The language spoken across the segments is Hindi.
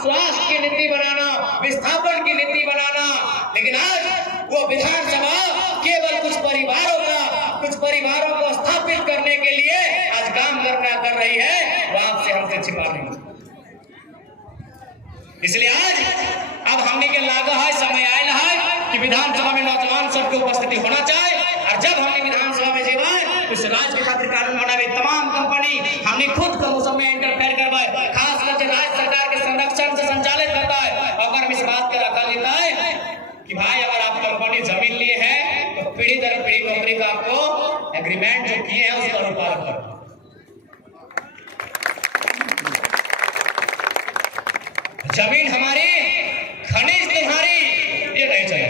स्वास्थ्य की नीति बनाना, विस्थापन की नीति बनाना, लेकिन आज वो विधानसभा केवल कुछ परिवारों को स्थापित करने के लिए आज काम कर रही है, वो आपसे हमसे छिपा नहीं। इसलिए आज अब हमने के लागा है, समय आया है कि विधानसभा में नौजवान सबकी उपस्थिति होना चाहिए। और जब हमने विधानसभा में जीवाए उस राज्य के खातिर कानून बनावे, तमाम कंपनी हमने खुद को उस समय इंटरफेयर करवाए, खास करके राज्य सरकार के संरक्षण से संचालित करता है। अगर हम इस बात का रखा लेता है कि भाई अगर आप कंपनी जमीन लिए हैं तो पीढ़ी दर पीढ़ी कंपनी का आपको एग्रीमेंट जो किए हैं उसका अनुपालन करो। जमीन हमारी, खनिज तुम्हारी, ये नहीं चाहिए।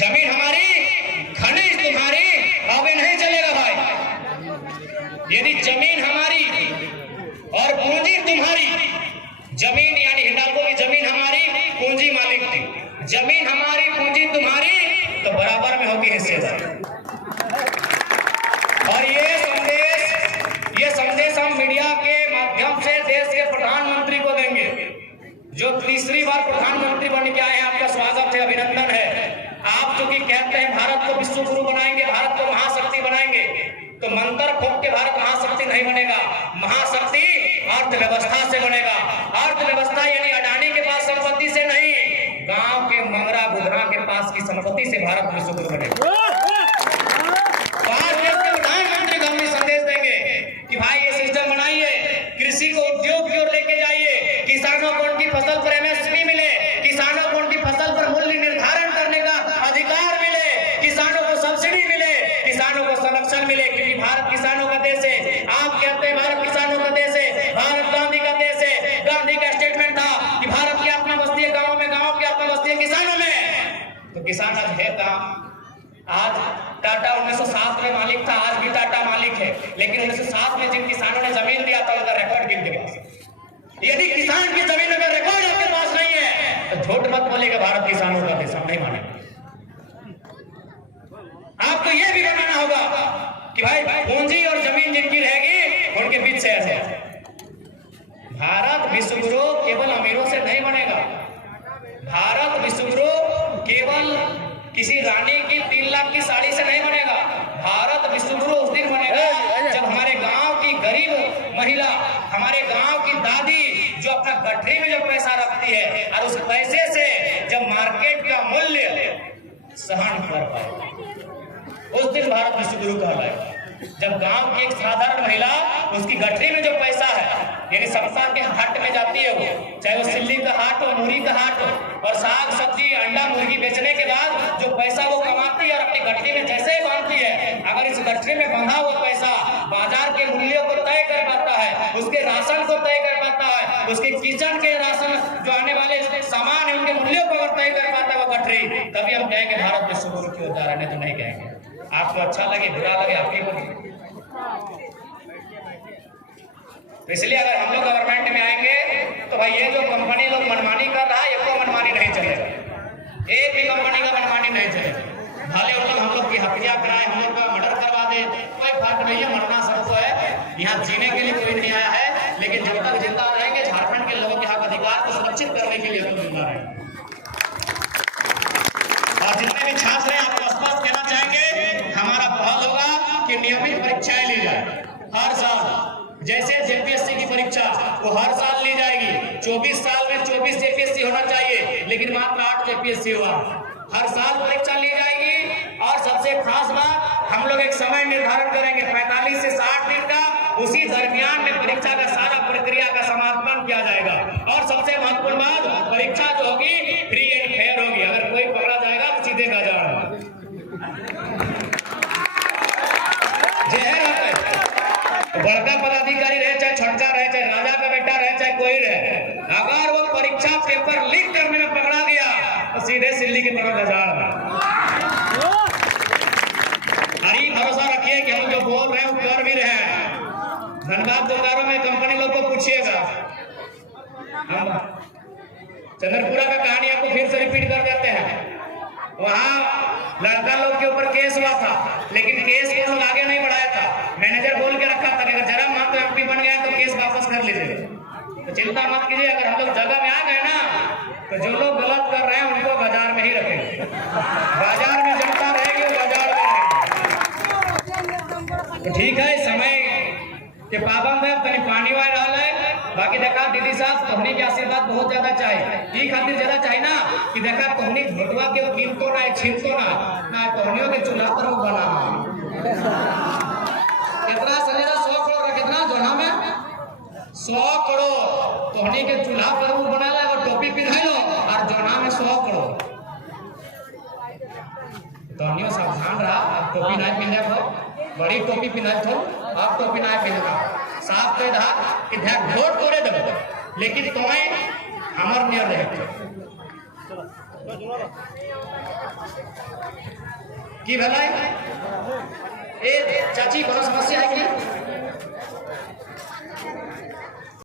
जमीन हमारी, खनिज तुम्हारी, अब ये नहीं चलेगा भाई। यदि जमीन हमारी और पूंजी तुम्हारी, जमीन यानी हिंडाल्को की जमीन हमारी, पूंजी मालिक थी, जमीन हमारी पूंजी तुम्हारी, तो बराबर में होगी हिस्सेदारी। और ये संदेश हम मीडिया के माध्यम से देश के प्रधानमंत्री को देंगे, जो तीसरी बार प्रधानमंत्री बन के आए हैं। आपका स्वागत है, अभिनंदन है। आप जो कि कहते हैं भारत को विश्व गुरु बनाएंगे, भारत को महाशक्ति बनाएंगे, तो मंत्र फूंक के भारत महाशक्ति नहीं बनेगा। महाशक्ति अर्थव्यवस्था से बनेगा। अर्थव्यवस्था यानी अडानी के पास संपत्ति से नहीं, गांव के मंगरा बुधरा के पास की संपत्ति से भारत विश्व गुरु बनेगा। प्रधानमंत्री को हम संदेश देंगे कि भाई ये सिस्टम बनाइए, कृषि को उद्योग की ओर लेके जाइए, किसानों को उनकी फसल पर एमएसपी मिले, किसानों को उनकी फसल पर मूल्य निर्धारण करने का अधिकार मिले, किसानों को सब्सिडी मिले, किसानों को संरक्षण मिले, क्योंकि भारत किसानों का देश है। आप कहते हैं भारत किसानों का देश है, भारत गांधी का देश है। गांधी का स्टेटमेंट था कि भारत की अपना बस्ती है गाँव में, गाँव की अपना बस्ती है किसानों में। तो किसान आज है कहाँ? आज टाटा 1907 में मालिक था, आज भी टाटा मालिक है, लेकिन 1907 में जिन किसानों ने जमीन दिया था उनका रिकॉर्ड किनके पास? यदि किसान की जमीन अगर रिकॉर्ड आपके पास नहीं है तो झूठ मत बोलेगा भारत किसानों का देश, हम नहीं मानेंगे। आपको यह भी बताना होगा कि भाई पूंजी और जमीन जिनकी रहेगी उनके बीच से ऐसे भारत विश्व गुरु केवल अमीरों से नहीं बनेगा। भारत विश्व गुरु केवल किसी रानी की 3 लाख की साड़ी से नहीं बनेगा। भारत विश्व गुरु उस दिन बनेगा जब हमारे गांव की गरीब महिला, हमारे गांव की दादी जो अपना गठरी में जो पैसा रखती है और उस पैसे से जब मार्केट का मूल्य सहन कर पाए, उस दिन भारत विश्व गुरु कहलाएगा। जब गांव की एक साधारण महिला उसकी गठरी में जो पैसा है, यानी सप्ताह के हाट में जाती है, वो चाहे वो सिल्ली का हाट हो, मूरी का हाट हो, और साग सब्जी अंडा मुर्गी बेचने के बाद जो पैसा वो कमाती है और अपनी गठरी में जैसे ही बांधती है, अगर इस गठरी में बंधा हुआ पैसा बाजार के मूल्यों को तय कर पाता है, उसके राशन को तय कर पाता है, उसके किचन के राशन जो आने वाले सामान है उनके मूल्यों को अगर तय कर पाता है वो गठरी, तभी हम कहेंगे भारत विश्व गुरु की ओर जा रहे हैं, तो नहीं कहेंगे। आपको अच्छा लगे बुरा लगे आपकी को। तो इसलिए अगर हम लोग गवर्नमेंट में आएंगे तो भाई ये जो कंपनी लोग मनमानी कर रहा है, ये कोई मनमानी नहीं चलेगा, एक भी कंपनी का मनमानी नहीं चलेगा। भले उन लोग हम लोग की हत्या कराए, हम लोग का मर्डर करवा दे, कोई फर्क नहीं है, मरना सबको है। यहाँ जीने के लिए कोई नहीं आया है, लेकिन जब तक जिंदा रहेंगे झारखंड के लोगों के हक अधिकार को सुरक्षित करने के लिए हम जिंदा रहेंगे। और जितने भी छात्र हैं आपको स्पष्ट कहना चाहेंगे, हमारा पहल होगा कि नियमित परीक्षाएं ली जाए हर साल। जैसे जेपीएससी की परीक्षा वो हर साल ली जाएगी, 24 साल में 24 जेपीएससी होना चाहिए, लेकिन मात्र 8 जेपीएससी हुआ। हर साल परीक्षा ली जाएगी। और सबसे खास बात, हम लोग एक समय निर्धारण करेंगे 45 से 60 दिन का, उसी दरमियान में परीक्षा का सारा प्रक्रिया का समापन किया जाएगा। और सबसे महत्वपूर्ण बात, परीक्षा जो होगी फ्री एंड फेयर होगी। अगर कोई पकड़ा जाएगा तो सीधे गजाड़ बड़का पदाधिकारी रहे चाहे छोटका रहे, चाहे राजा का बेटा रहे चाहे कोई रहे, अगर वो परीक्षा पेपर लीक करने में पकड़ा गया तो सीधे सिल्ली की तरफ गजाड़ में। अरे भरोसा रखिए कि हम जो बोल रहे हैं वो कर भी रहे हैं। धनबाद बोकारो में कंपनी लोग को पूछिएगा, चंद्रपुरा का कहानी आपको फिर से रिपीट कर देते हैं। वहां लड़का लोग के ऊपर केस हुआ था, लेकिन केस को लोग आगे नहीं बढ़ाया था। मैनेजर बोल के रखा था कि अगर जरा मान तो एमपी बन गया तो केस वापस कर लीजिएगा। तो चिंता मत कीजिए, अगर हम लोग जगह में आ गए ना तो जो लोग गलत कर रहे हैं उनको बाजार में ही रखेंगे, बाजार में जनता रहेगी, वो बाजार में रहेगी। तो ठीक है, समय के पाबंद है, तनी पानी वाय रहा है। बाकी देखा दीदी साहब तोहनी के आशीर्वाद बहुत ज्यादा चाहिए, ई खातिर ज्यादा चाहिए ना कि देखा तोहनी घोटवा के गिनतो ना छीनतो ना तोहनियों के चूल्हा पर बना कितना सनेरा 100 करोड़ रखे ना जोना में 100 करोड़ तोहनी के चूल्हा पर बना ला और टोपी पिन्हा लो और जोना में 100 करोड़। तोहनियों सावधान रहा, अब टोपी नहीं पिन्हे हो, बड़ी टोपी पिन्हा थो, अब टोपी नहीं पिन्हना, साफ कह दा कि ध्यान वोट तोड़े देबो लेकिन तोय हमर नियर रहे की भलाई। ए चाची कोनो समस्या है कि